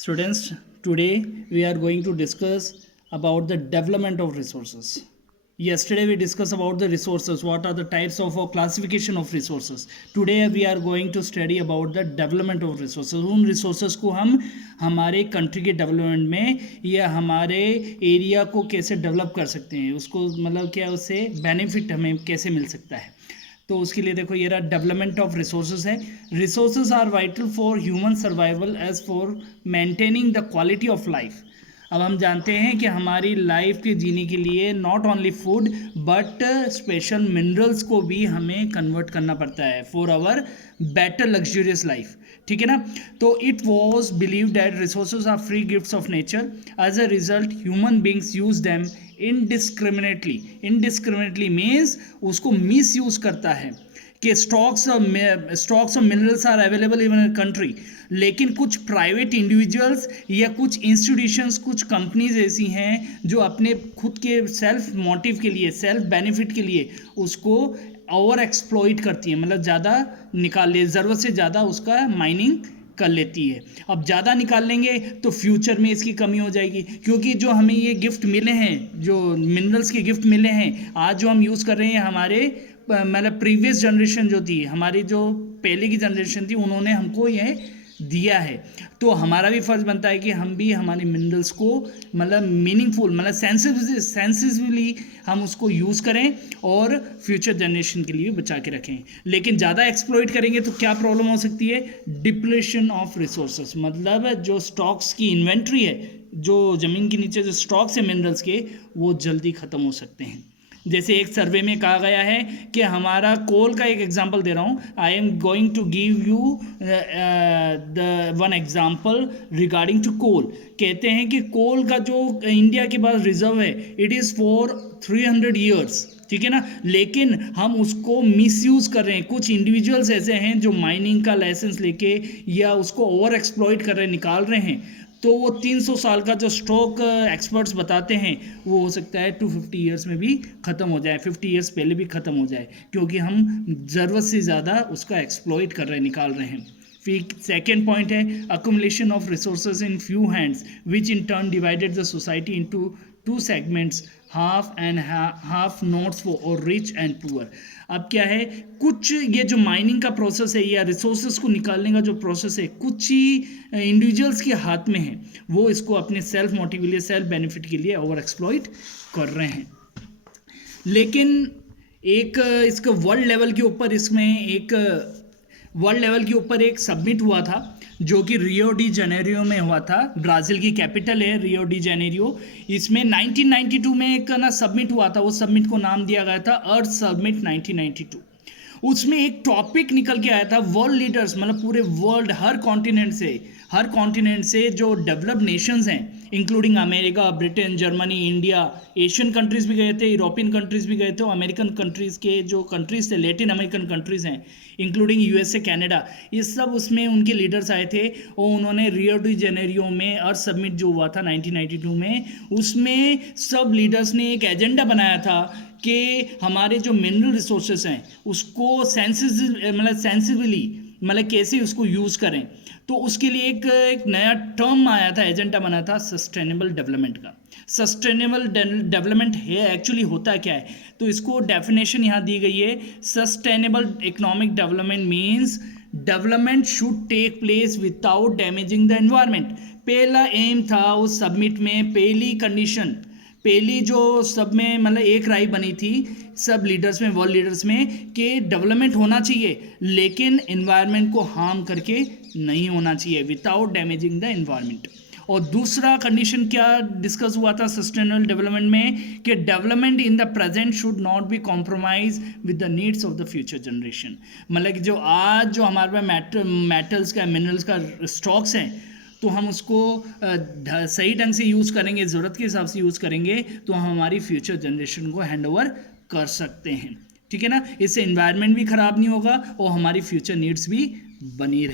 Students, today we are going to discuss about the development of resources. Yesterday we discussed about the resources, what are the types of or classification of resources. Today we are going to study about the development of resources. उन resources को हम हमारे country के development में या हमारे area को कैसे develop कर सकते हैं, उसको मतलब क्या उससे benefit हमें कैसे मिल सकता है. तो उसके लिए देखो ये रहा डेवलपमेंट ऑफ रिसोर्सेज है. Resources are vital for human survival as for maintaining the quality of life. अब हम जानते हैं कि हमारी लाइफ के जीने के लिए not only food but special minerals को भी हमें कन्वर्ट करना पड़ता है for our better luxurious life. ठीक है ना. तो it was believe that resources are free gifts of nature. As a result human beings use them indiscriminately means उसको मिस यूज करता है कि stocks of minerals are available in a country, लेकिन कुछ प्राइवेट इंडिविजुअल्स या कुछ institutions, कुछ companies ऐसी हैं जो अपने खुद के सेल्फ मोटिव के लिए, सेल्फ बेनिफिट के लिए उसको ओवर एक्सप्लॉइट करती हैं, मतलब ज़्यादा निकाल ले, ज़रूरत से ज़्यादा उसका माइनिंग कर लेती है. अब ज़्यादा निकाल लेंगे तो फ्यूचर में इसकी कमी हो जाएगी, क्योंकि जो हमें ये गिफ्ट मिले हैं, जो मिनरल्स के गिफ्ट मिले हैं आज जो हम यूज़ कर रहे हैं, हमारे मतलब प्रीवियस जनरेशन जो थी, हमारी जो पहले की जनरेशन थी, उन्होंने हमको ये दिया है. तो हमारा भी फ़र्ज़ बनता है कि हम भी हमारे मिनरल्स को मतलब मीनिंगफुल, मतलब सेंसिबली हम उसको यूज़ करें और फ्यूचर जनरेशन के लिए बचा के रखें. लेकिन ज़्यादा एक्सप्लॉइट करेंगे तो क्या प्रॉब्लम हो सकती है? डिप्लेशन ऑफ रिसोर्सेज, मतलब जो स्टॉक्स की इन्वेंट्री है, जो ज़मीन के नीचे जो स्टॉक्स है मिनरल्स के, वो जल्दी ख़त्म हो सकते हैं. जैसे एक सर्वे में कहा गया है कि हमारा कोल का एक एग्जांपल दे रहा हूँ. I am going to give you the one example regarding to coal. कहते हैं कि कोल का जो इंडिया के पास रिजर्व है, इट इज़ फॉर 300 ईयर्स. ठीक है ना. लेकिन हम उसको मिसयूज़ कर रहे हैं. कुछ इंडिविजुअल्स ऐसे हैं जो माइनिंग का लाइसेंस लेके या उसको ओवर एक्सप्लॉइट कर रहे हैं, निकाल रहे हैं. तो वो 300 साल का जो स्टॉक एक्सपर्ट्स बताते हैं, वो हो सकता है 250 ईयर्स में भी ख़त्म हो जाए, 50 ईयर्स पहले भी ख़त्म हो जाए, क्योंकि हम ज़रूरत से ज़्यादा उसका एक्सप्लॉइट कर रहे हैं, निकाल रहे हैं. फिर सेकेंड पॉइंट है accumulation of resources in few hands which in turn divided the society into 2 segments, half and half notes for rich and poor. अब क्या है, कुछ ये जो माइनिंग का प्रोसेस है या रिसोर्सेज को निकालने का जो प्रोसेस है, कुछ ही इंडिविजुअल्स के हाथ में है. वो इसको अपने सेल्फ मोटिव के लिए, सेल्फ बेनिफिट के लिए ओवर एक्सप्लॉइट कर रहे हैं. लेकिन एक इसका वर्ल्ड लेवल के ऊपर, इसमें एक वर्ल्ड लेवल के ऊपर एक सबमिट हुआ था जो कि रियो डी जेनेरियो में हुआ था. ब्राज़ील की कैपिटल है रियो डी जेनेरियो. इसमें 1992 में एक ना सबमिट हुआ था. वो सबमिट को नाम दिया गया था अर्थ सबमिट 1992. उसमें एक टॉपिक निकल के आया था वर्ल्ड लीडर्स, मतलब पूरे वर्ल्ड, हर कॉन्टिनेंट से जो डेवलप्ड नेशंस हैं, including America, Britain, Germany, India, Asian countries भी गए थे, यूरोपियन कंट्रीज़ भी गए थे, और अमेरिकन कंट्रीज़ के जो कंट्रीज़ थे, लैटिन अमेरिकन कंट्रीज़ हैं, इंक्लूडिंग यूएसए, कनाडा, ये सब उसमें उनके लीडर्स आए थे. और उन्होंने रियो डी जेनेरियो में अर्थ सबमिट जो हुआ था 1992 में, उसमें सब लीडर्स ने एक एजेंडा बनाया था कि हमारे जो मिनरल रिसोर्सेस हैं उसको सेंसिबली मतलब कैसे उसको यूज़ करें. तो उसके लिए एक नया टर्म आया था, एजेंडा बना था सस्टेनेबल डेवलपमेंट का. सस्टेनेबल डेवलपमेंट है एक्चुअली होता क्या है, तो इसको डेफिनेशन यहाँ दी गई है. Sustainable economic development means development should take place without damaging the environment. पहला एम था उस सबमिट में, पहली कंडीशन, पहली जो सब में मतलब एक राय बनी थी सब लीडर्स में, वर्ल्ड लीडर्स में, कि डेवलपमेंट होना चाहिए लेकिन एनवायरनमेंट को हार्म करके नहीं होना चाहिए, विदाउट डैमेजिंग द एनवायरनमेंट. और दूसरा कंडीशन क्या डिस्कस हुआ था सस्टेनेबल डेवलपमेंट में, कि development in the present should not be compromise with the needs of the future generation. मतलब कि जो आज जो हमारे पास मेटल्स का, मिनरल्स का स्टॉक्स हैं, तो हम उसको सही ढंग से यूज़ करेंगे, ज़रूरत के हिसाब से यूज़ करेंगे, तो हम हमारी फ्यूचर जनरेशन को हैंड ओवर कर सकते हैं. ठीक है ना. इससे एनवायरनमेंट भी ख़राब नहीं होगा और हमारी फ्यूचर नीड्स भी बनी